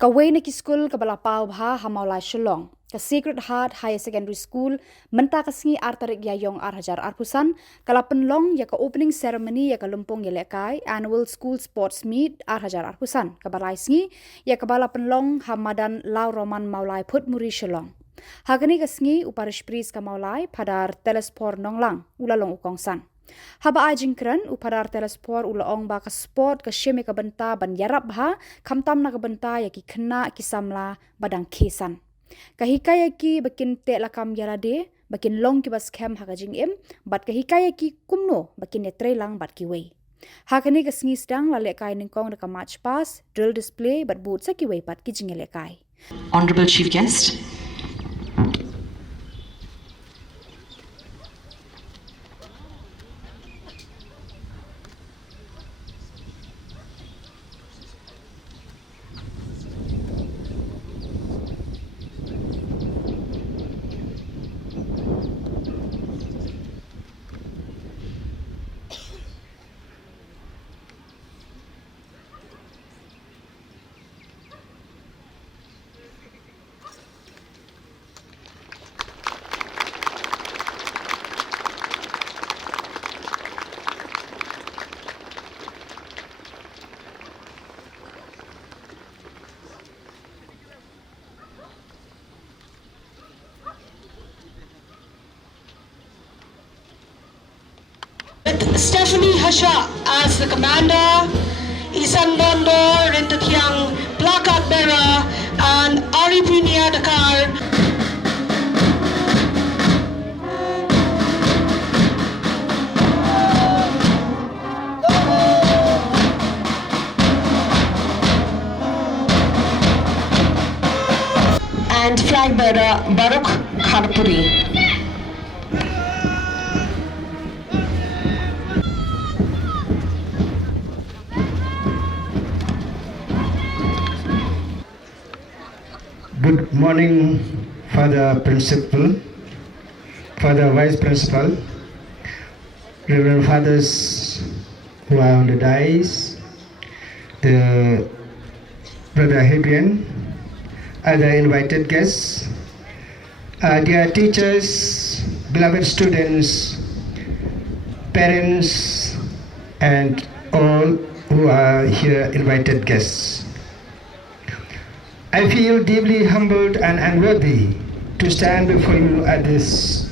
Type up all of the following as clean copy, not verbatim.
Kaway na ki school kabalapaw bha Meghalaya Shillong. Ka Sacred Heart Higher Secondary School menta ka Sngi artarik yayong arhajar arpusan kalapan long ya ka opening ceremony ya ka lumpong ya lekai annual school sports meet arhajar arpusan kabalai Sngi ya kabalapan long hamadan lau roman maulai put muri Shillong. Hagani ka Sngi uparish pris ka maulai padar telespor nonglang ulalong ukongsan. Haba ajingkran upadar telespor ulaong ba ka sport ka sheme ka benta ban yarap ha kamtam na ka benta ya ki kena ki Samla badang kesan. Kahikaya ki bakin te lakam yarade bakin long ki bas kem hakajing em bat kahikaya ki kumno bakin netre lang bat ki wei. Hakani ka Sngi Sdang lale kai ningkong ka march pass drill display bat boot sa ki wei pat ki jingele kai. Honorable Chief Guest. Stephanie Hasha as the commander, Isan Bondo, Rintathyang, placard bearer, and Ari Punia Dakar. And flag bearer Baruch Kharpuri. Good morning, Father Principal, Father Vice Principal, Reverend Fathers who are on the dais, the Brother Hebian, other invited guests, dear teachers, beloved students, parents, and all who are here invited guests. I feel deeply humbled and unworthy to stand before you at this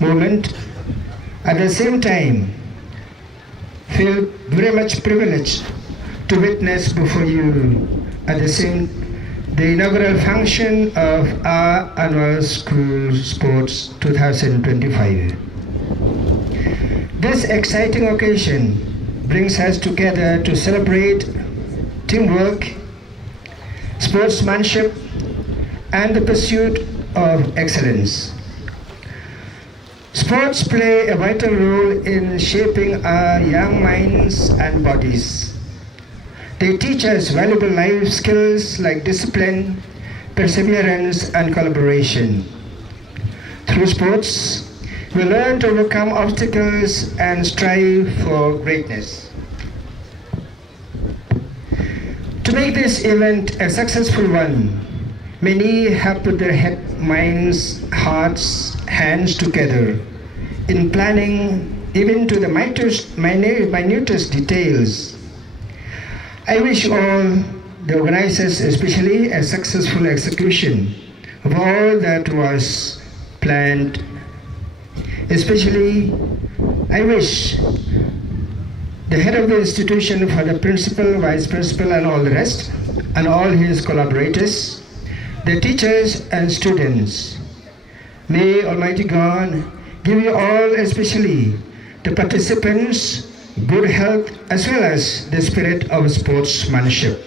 moment. At the same time, feel very much privileged to witness before you at the inaugural function of our annual school sports 2025. This exciting occasion brings us together to celebrate teamwork, sportsmanship, and the pursuit of excellence. Sports play a vital role in shaping our young minds and bodies. They teach us valuable life skills like discipline, perseverance, and collaboration. Through sports, we learn to overcome obstacles and strive for greatness. To make this event a successful one, many have put their minds, hearts, hands together in planning even to the minutest details. I wish all the organizers especially a successful execution of all that was planned. Especially, I wish the head of the institution, for the principal, vice principal, and all the rest, and all his collaborators, the teachers and students. May Almighty God give you all, especially the participants, good health as well as the spirit of sportsmanship.